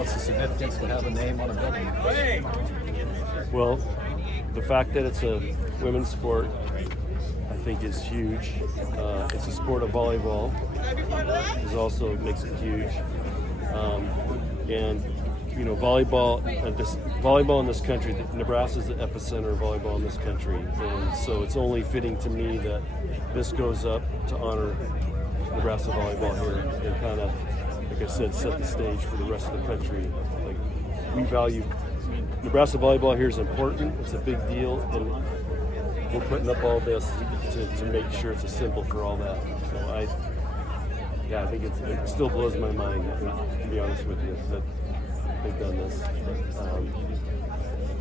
What's the significance to have a name on a building? Well, the fact that it's a women's sport, I think, is huge. It's a sport of volleyball, is also makes it huge. And you know, volleyball in this country, Nebraska is the epicenter of volleyball in this country, and so it's only fitting to me that this goes up to honor Nebraska volleyball here and kind of, like I said, set the stage for the rest of the country. Like, we value Nebraska volleyball here is important. It's a big deal, and we're putting up all this to make sure it's a symbol for all that. So I think it still blows my mind, to be honest with you, that they've done this.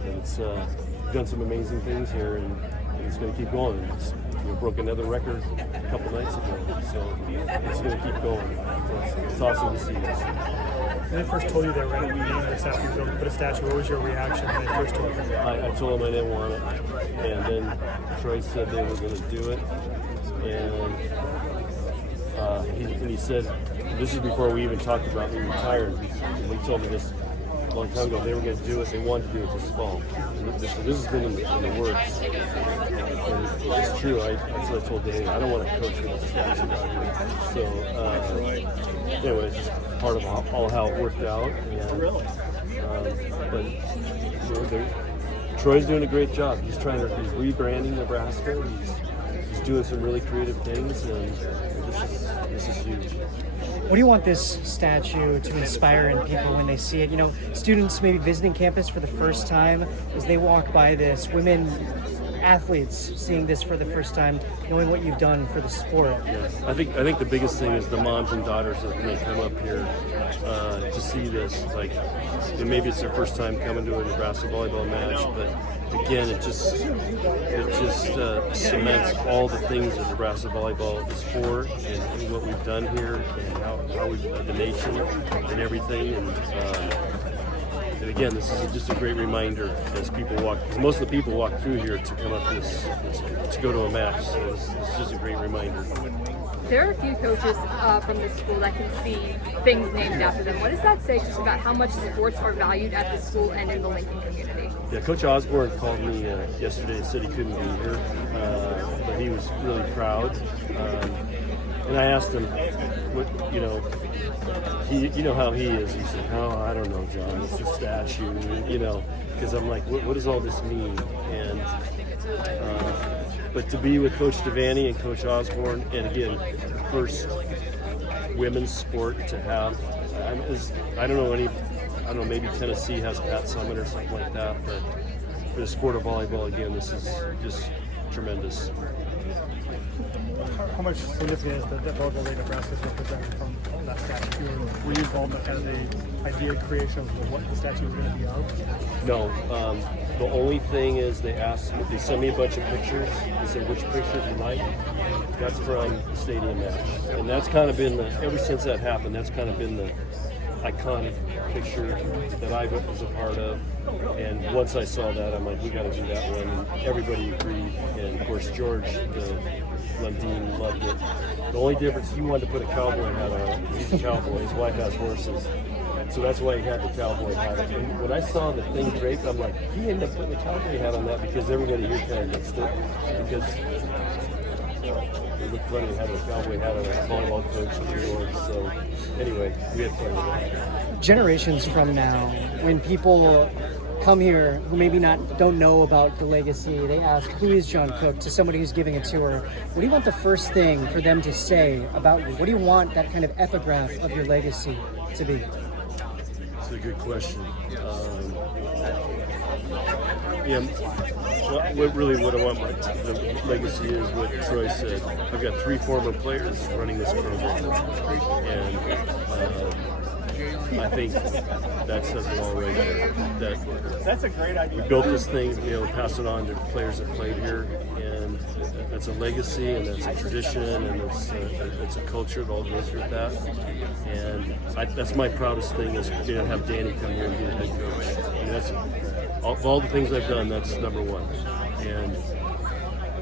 And it's done some amazing things here, and it's going to keep going. We broke another record a couple nights ago, so it's going to keep going. It's awesome to see this. When they first told you they were going to be naming this after you built put a statue, what was your reaction when they first told you? I told them I didn't want it, and then Troy said they were going to do it, and he said, this is before we even talked about me retiring. He told me this a long time ago. They were going to do it. They wanted to do it this fall. And this has been in the works. And it's true. That's what I told Dave. I don't want to coach for this statue out here. So anyway, it's just part of all how it worked out. But you know, Troy's doing a great job. He's rebranding Nebraska. He's doing some really creative things, and this is huge. What do you want this statue to inspire in people when they see it? You know, students maybe visiting campus for the first time, as they walk by this, women athletes seeing this for the first time, knowing what you've done for the sport. Yes. I think the biggest thing is the moms and daughters that may come up here to see this. Like, and maybe it's their first time coming to a Nebraska volleyball match, but again, it just cements all the things that Nebraska volleyball is for, and what we've done here, and how we've the nation and everything. And again, this is just a great reminder as people walk, because most of the people walk through here to come up to to go to a match. So it's just a great reminder. There are a few coaches from this school that can see things named after them. What does that say just about how much sports are valued at the school and in the Lincoln community? Yeah, Coach Osborne called me yesterday and said he couldn't be here, but he was really proud. And I asked him, what, you know how he is. He said, "Oh, I don't know, John. It's a statue, you know." Because I'm like, what does all this mean? And but to be with Coach Devaney and Coach Osborne, and again, first women's sport to have, I don't know, maybe Tennessee has Pat Summit or something like that, but for the sport of volleyball, again, this is just tremendous. How much significant is the volleyball league Nebraska is represented from that statue? Were you involved in kind of the idea creation of what the statue was going to be of? No. The only thing is they sent me a bunch of pictures. They said, which picture do you like? That's from the stadium match. And that's kind of been ever since that happened, that's kind of been the iconic picture that I was a part of. And once I saw that, I'm like, we got to do that one. And everybody agreed. And of course, George, Lundeen, loved it. The only difference, he wanted to put a cowboy hat on it. He's a cowboy. His wife has horses. So that's why he had the cowboy hat. And when I saw the thing draped, I'm like, he ended up putting a cowboy hat on that because everybody here kind of mixed it. Because it looked funny having a cowboy hat on a volleyball coach in New York. So anyway, we had fun with that. Generations from now, when people come here who maybe don't know about the legacy, they ask, who is John Cook, to somebody who's giving a tour. What do you want the first thing for them to say about you? What do you want that kind of epigraph of your legacy to be? That's a good question. What I want the legacy is what Troy said. I've got 3 former players running this program, and I think that says it all right there. That's a great idea. We built this thing to be able to pass it on to players that played here, and that's a legacy, and that's a tradition, and it's a culture that all goes with that. And that's my proudest thing is being able to have Danny come here and be the head coach. I mean, that's of all the things I've done, that's number one.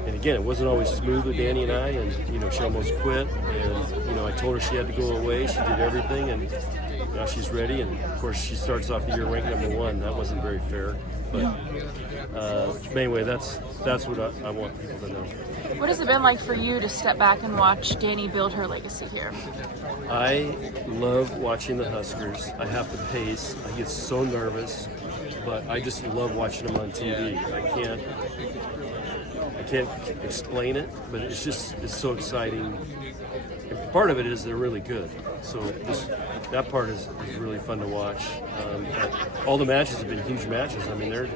And again, it wasn't always smooth with Danny and I, and she almost quit, and I told her she had to go away. She did everything, and now she's ready, and of course she starts off the year ranked #1. That wasn't very fair, but anyway, that's what I want people to know. What has it been like for you to step back and watch Devaney build her legacy here? I love watching the Huskers. I have to pace. I get so nervous, but I just love watching them on TV. I can't explain it, but it's so exciting. And part of it is they're really good. So that part is really fun to watch. All the matches have been huge matches. I mean, they're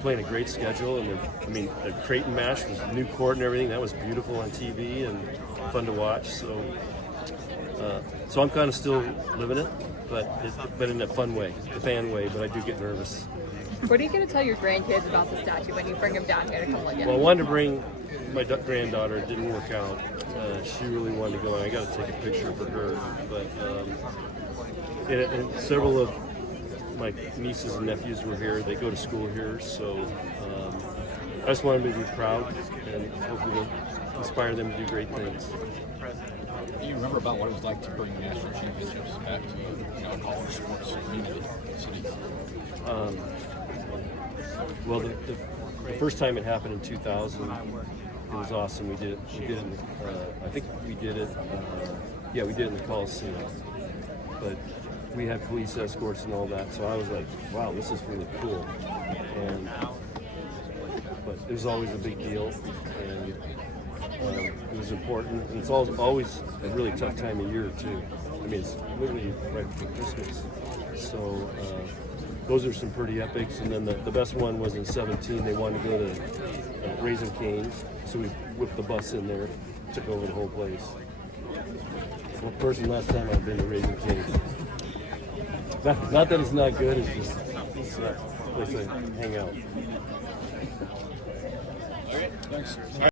playing a great schedule, and the Creighton match was new court and everything. That was beautiful on TV and fun to watch. So I'm kind of still living it, but in a fun way, a fan way. But I do get nervous. What are you going to tell your grandkids about the statue when you bring them down here to come look at it? Well, I wanted to bring my granddaughter. It didn't work out. She really wanted to go, and I got to take a picture for her. But and several of my nieces and nephews were here. They go to school here, so I just wanted them to be proud and hopefully inspire them to do great things. Do you remember about what it was like to bring national championships back to college sports community city? Well, the first time it happened in 2000, it was awesome. We did it. I think we did it. We did it in the Coliseum. But we had police escorts and all that, so I was like, wow, this is really cool. But it was always a big deal, and it was important. And it's always a really tough time of year too. I mean, it's literally right before Christmas. So those are some pretty epics. And then the best one was in 17. They wanted to go to Raising Cane's, so we whipped the bus in there, took over the whole place. Well, of course, the last time I've been to Raising Cane's. Not that it's not good, it's a place to hang out. Thanks.